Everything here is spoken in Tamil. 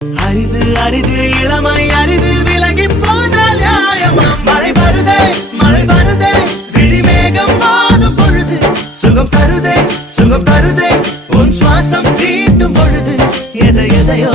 அரிது அரிது இளமை அரிது விலகி போனால் நியாயமா? மழை வருதே விழிமேகம் வாதும் பொழுது சுகம் தருதே உன் சுவாசம் தீட்டும் பொழுது எதையோ